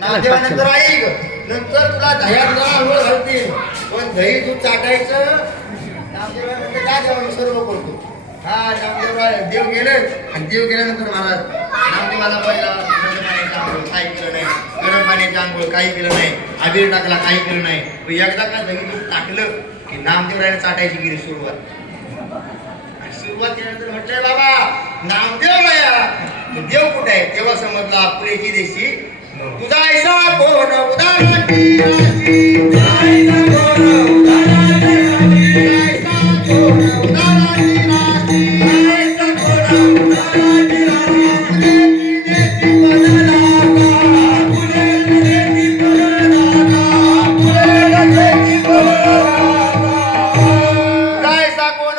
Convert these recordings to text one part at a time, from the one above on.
नामदेवानंतर ऐक नंतर तुला दह्यात आंघोळ घालतील. पण दही दूध चाटायचं. नामदेवानंतर काय मी सर्व करतो. हा नामदेवराय देव गेले. आणि देव गेल्यानंतर महाराज नामदेवाला पहिला थंड पाण्याची आंघोळ काही केलं नाही. गरम पाण्याची आंघोळ काही केलं नाही. अबीर टाकला काही केलं नाही. पण एकदा का दही दूध टाकलं की नामदेवरायने चाटायची गेली सुरुवात. आणि सुरुवात केल्यानंतर म्हटलंय बाबा नामदेव माया. देव कुठे आहे? तेव्हा समजलं अपुरेची देशी तुझा ऐसा कोण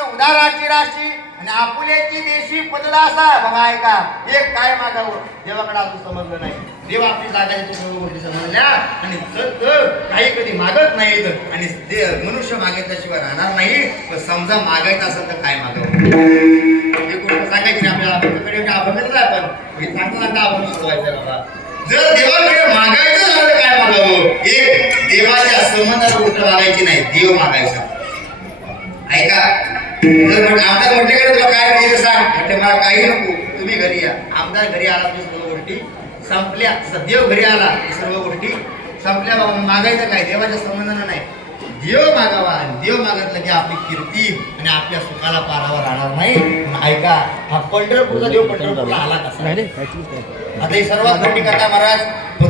उदाहरणाची राशी. आणि आपुल्याची देशी पदला असा बघा ऐका. एक काय मागावं देवाकडे अजून समजलं नाही. देव आपली जागाची तू सर्व गोष्टी समजल्या आणि जर काही कधी मागत नाहीत आणि मनुष्य मागितल्याशिवाय राहणार नाही. तर समजा मागायचं असेल तर काय मागावं? हे गोष्ट सांगायची आपल्याला. आपण अभंगच आहे आपण. हे सांगता सांगता आपण सुरुवायचं बाबा. जर देवाकडे मागायचं झालं तर काय मागावं? एक देवाच्या संबंधात गोष्ट मागायची नाही. देव मागायचा. ऐका. जर आमच्या आमदार म्हटले का तुला काय पाहिजे मला काही नको तुम्ही घरी या. आमदार घरी आला म्हणजे सर्व गोष्टी संपल्या. स- देव घरी आला की सर्व गोष्टी संपल्या. बाबा मागायचं काय? देवाच्या संबंधानं नाही. देव मागावा आणि देव मागितलं की आपली कीर्ती आणि आपल्या सुखाला पारावर राहणार नाही. ऐका हा पंढरपूरचा देव पंढरपूरला आला कसा? आता ही सर्वात मोठी कथा महाराज